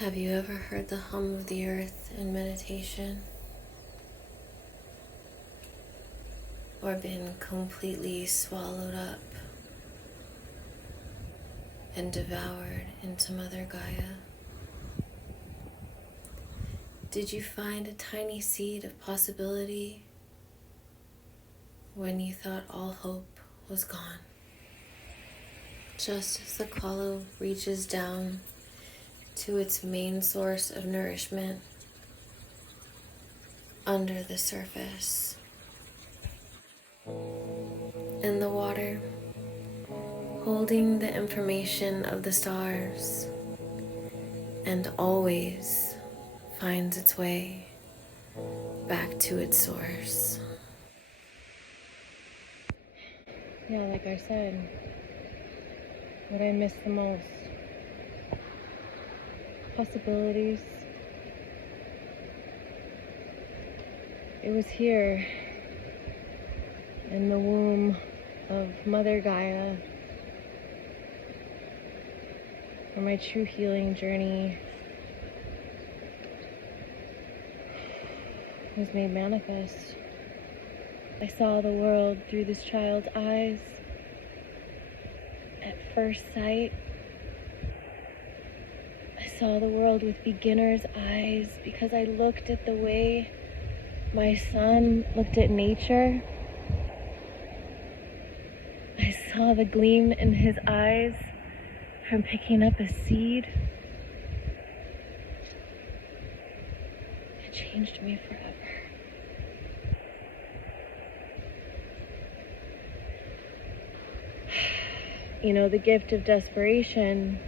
Have you ever heard the hum of the earth in meditation? Or been completely swallowed up and devoured into Mother Gaia? Did you find a tiny seed of possibility when you thought all hope was gone? Just as the kalo reaches down to its main source of nourishment under the surface, in the water, holding the information of the stars, and always finds its way back to its source. Yeah, like I said, what I miss the most. Possibilities. It was here in the womb of Mother Gaia where my true healing journey was made manifest. I saw the world through this child's eyes at first sight. I saw the world with beginner's eyes because I looked at the way my son looked at nature. I saw the gleam in his eyes from picking up a seed. It changed me forever. You know, the gift of desperation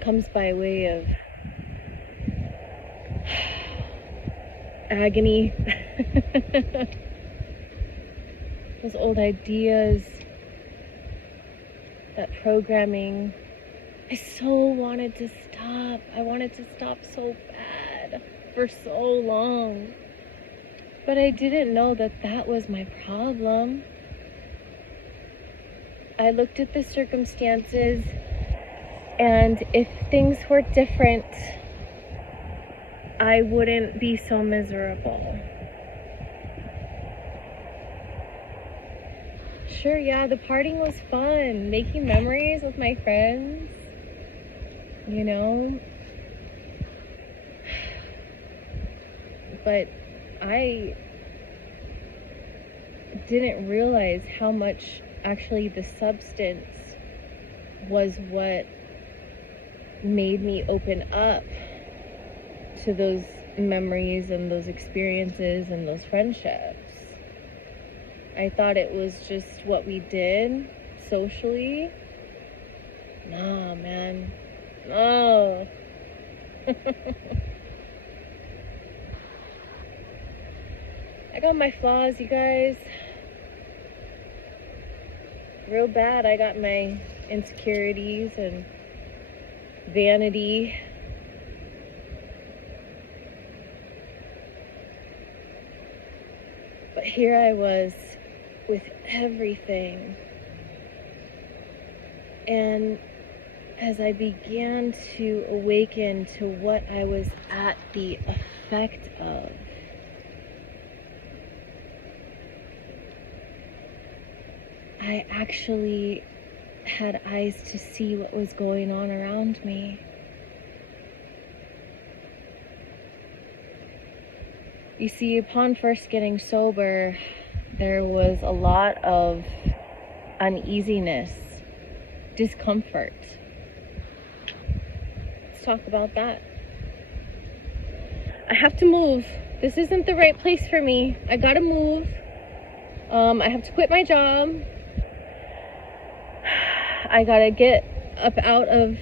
comes by way of agony. Those old ideas, that programming. I so wanted to stop. I wanted to stop so bad for so long. But I didn't know that that was my problem. I looked at the circumstances, and if things were different, I wouldn't be so miserable. Sure, yeah, the partying was fun. Making memories with my friends, you know. But I didn't realize how much actually the substance was what made me open up to those memories and those experiences and those friendships. I thought it was just what we did socially. Nah, man. No. I got my flaws, you guys. Real bad. I got my insecurities and vanity. But here I was with everything. And as I began to awaken to what I was at the effect of, I actually had eyes to see what was going on around me. You see, upon first getting sober, there was a lot of uneasiness, discomfort. Let's talk about that. I have to move. This isn't the right place for me. I gotta move. I have to quit my job. I gotta get up out of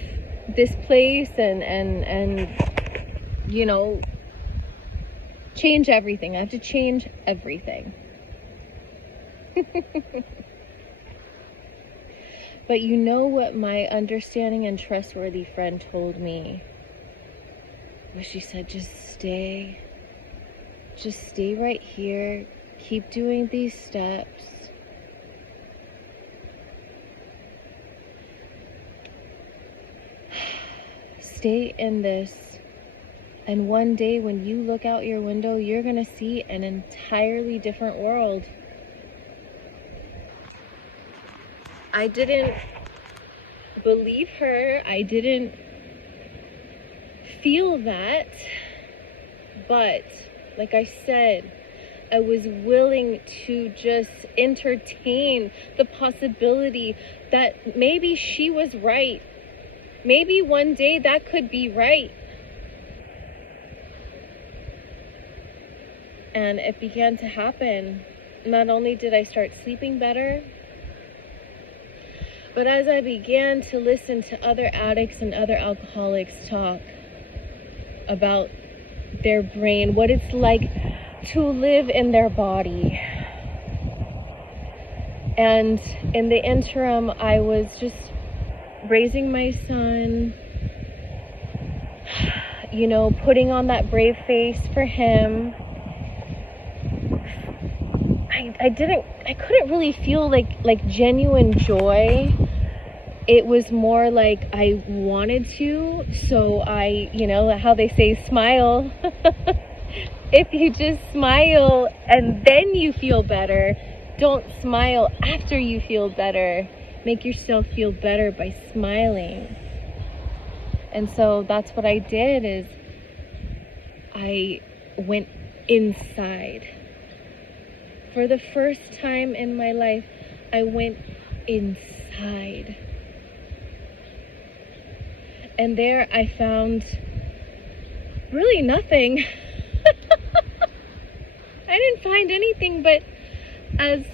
this place and you know, change everything. I have to change everything. But you know what my understanding and trustworthy friend told me? Was she said, just stay right here. Keep doing these steps. stay in this, and one day when you look out your window, you're gonna see an entirely different world. I didn't believe her. I didn't feel that. But like I said, I was willing to just entertain the possibility that maybe she was right. Maybe one day that could be right. And it began to happen. Not only did I start sleeping better, but as I began to listen to other addicts and other alcoholics talk about their brain, what it's like to live in their body. And in the interim, I was just raising my son, you know, putting on that brave face for him. I couldn't really feel like genuine joy. It was more like I wanted to, so I, you know, how they say smile. If you just smile and then you feel better, don't smile after you feel better. Make yourself feel better by smiling. And so that's what I did, is I went inside. For the first time in my life, I went inside. And there I found really nothing. I didn't find anything, but as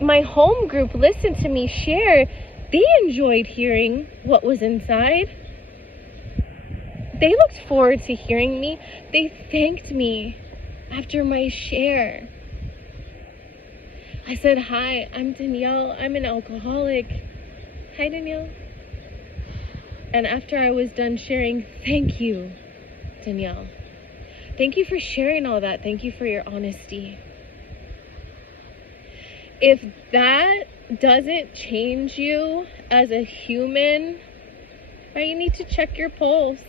my home group listened to me share, they enjoyed hearing what was inside. They looked forward to hearing me. They thanked me after my share. I said, "Hi, I'm Danielle. I'm an alcoholic." Hi, Danielle. And after I was done sharing, "Thank you, Danielle. Thank you for sharing all that. Thank you for your honesty." If that doesn't change you as a human, right, you need to check your pulse.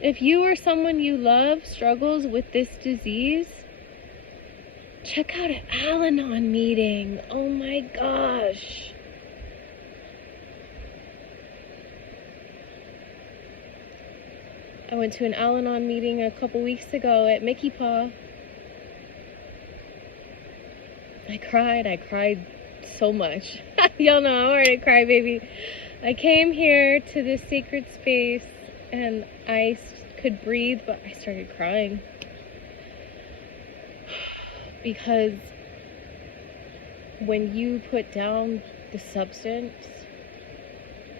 If you or someone you love struggles with this disease, check out an Al-Anon meeting. Oh my gosh. I went to an Al-Anon meeting a couple weeks ago at Mickey Paw. I cried so much. Y'all know I'm already a crybaby. I came here to this sacred space and I could breathe, but I started crying. Because when you put down the substance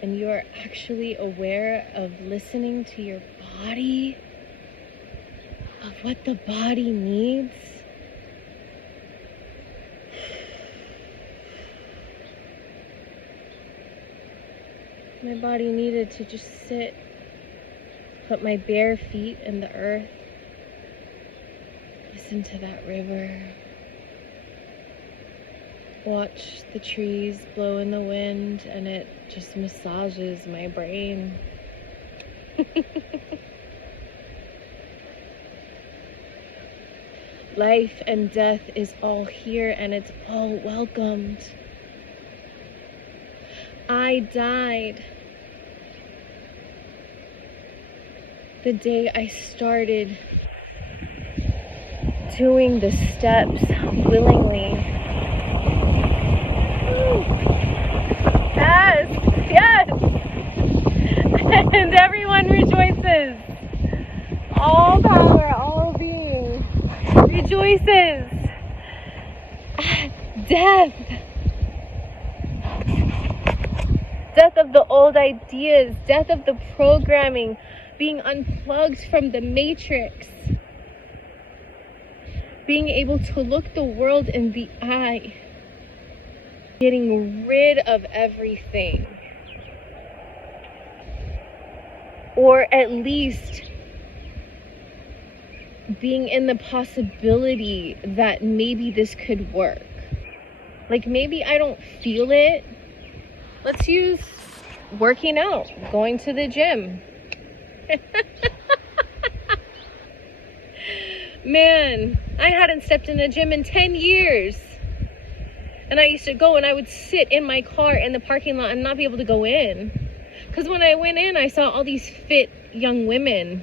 and you are actually aware of listening to your body, of what the body needs, my body needed to just sit, put my bare feet in the earth, listen to that river, watch the trees blow in the wind, and it just massages my brain. Life and death is all here and it's all welcomed. I died the day I started doing the steps willingly. Yes, yes. And everyone rejoices. All power, all being rejoices. Death. Death of the old ideas, death of the programming, being unplugged from the matrix, being able to look the world in the eye, getting rid of everything, or at least being in the possibility that maybe this could work. Like maybe I don't feel it. Let's use working out, going to the gym. Man, I hadn't stepped in a gym in 10 years. And I used to go and I would sit in my car in the parking lot and not be able to go in. Because when I went in, I saw all these fit young women.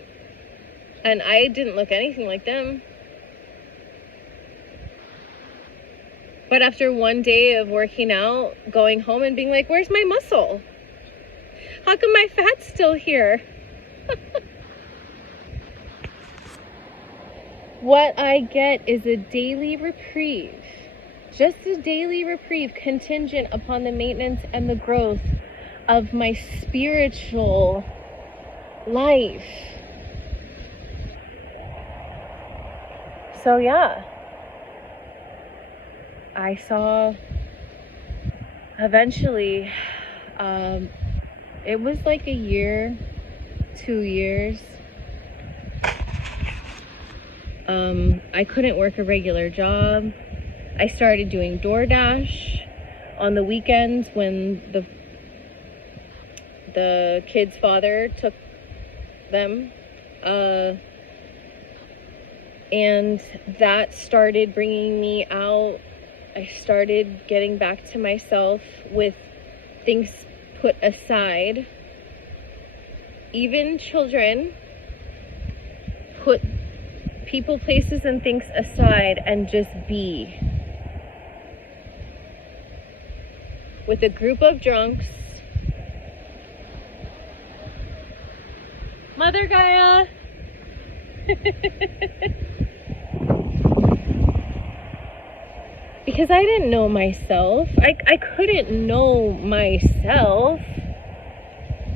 And I didn't look anything like them. But after one day of working out, going home and being like, where's my muscle? How come my fat's still here? What I get is a daily reprieve. Just a daily reprieve contingent upon the maintenance and the growth of my spiritual life. So yeah, I saw eventually, it was like a year, 2 years. I couldn't work a regular job. I started doing DoorDash on the weekends when the kid's father took them. And that started bringing me out. I started getting back to myself with things put aside. Even children, put people, places, and things aside and just be. With a group of drunks. Mother Gaia! Because I didn't know myself. I couldn't know myself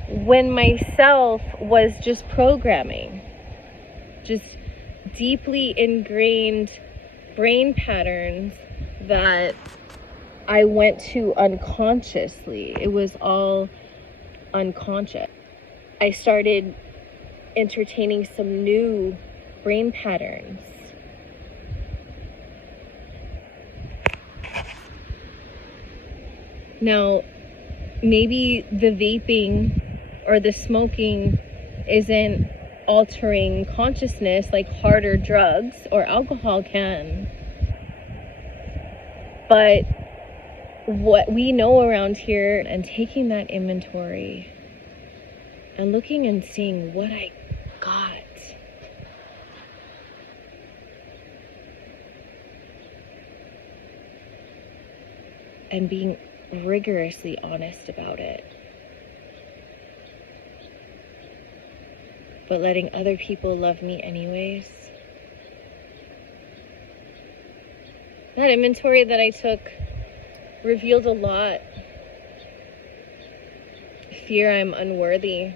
when myself was just programming. Just deeply ingrained brain patterns that I went to unconsciously. It was all unconscious. I started entertaining some new brain patterns. Now, maybe the vaping or the smoking isn't altering consciousness like harder drugs or alcohol can. But what we know around here, and taking that inventory and looking and seeing what I got. And being rigorously honest about it. But letting other people love me anyways. That inventory that I took revealed a lot. Fear I'm unworthy.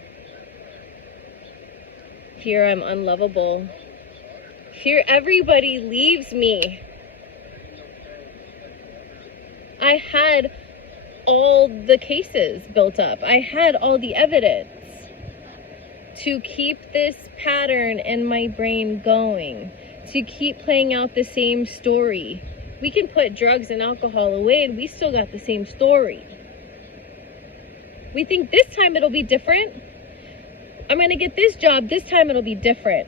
Fear I'm unlovable. Fear everybody leaves me. I had all the cases built up. I had all the evidence to keep this pattern in my brain going, to keep playing out the same story. We can put drugs and alcohol away and we still got the same story. We think this time it'll be different. I'm going to get this job. This time it'll be different.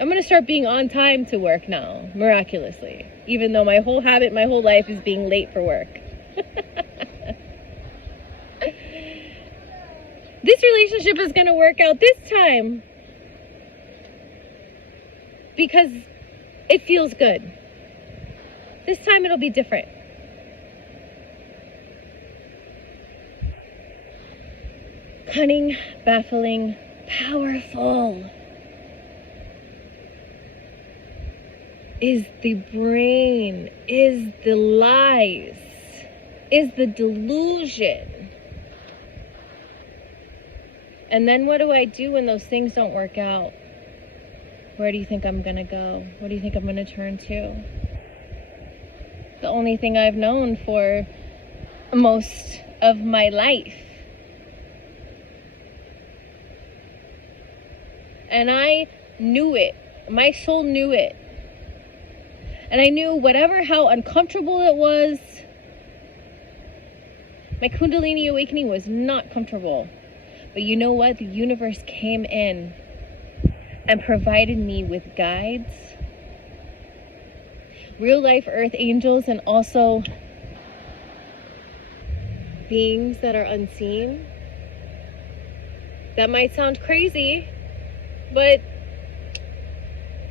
I'm going to start being on time to work now, miraculously. Even though my whole habit, my whole life is being late for work. This relationship is going to work out this time. Because it feels good. This time it'll be different. Cunning, baffling, powerful is the brain, is the lies, is the delusion. And then what do I do when those things don't work out? Where do you think I'm gonna go? What do you think I'm gonna turn to? The only thing I've known for most of my life. And I knew it. My soul knew it. And I knew how uncomfortable it was, My Kundalini Awakening was not comfortable. But you know what? The universe came in and provided me with guides, real life earth angels, and also beings that are unseen. That might sound crazy, but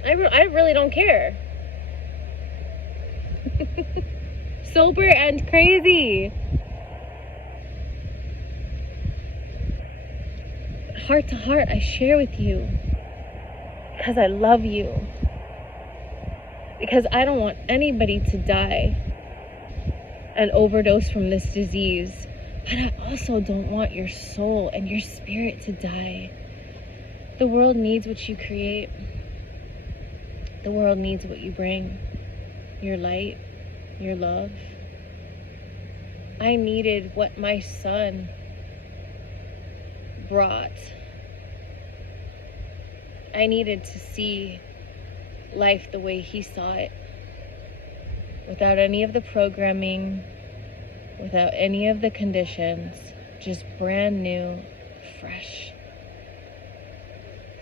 I really don't care. Sober and crazy. Heart to heart, I share with you because I love you. Because I don't want anybody to die and overdose from this disease. But I also don't want your soul and your spirit to die. The world needs what you create. The world needs what you bring. Your light, your love. I needed what my son brought. I needed to see life the way he saw it, without any of the programming, without any of the conditions, just brand new, fresh.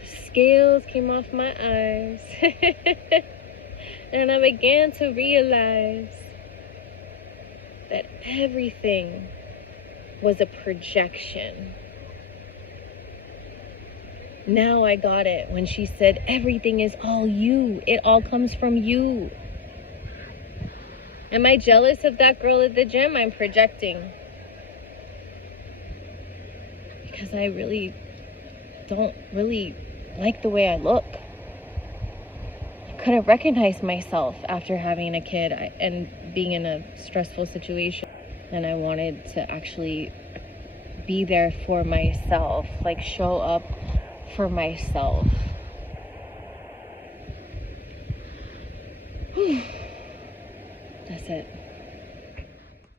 The scales came off my eyes and I began to realize that everything was a projection. Now I got it when she said, everything is all you. It all comes from you. Am I jealous of that girl at the gym? I'm projecting. Because I really don't like the way I look. I couldn't recognize myself after having a kid and being in a stressful situation. And I wanted to actually be there for myself, like show up for myself. That's it.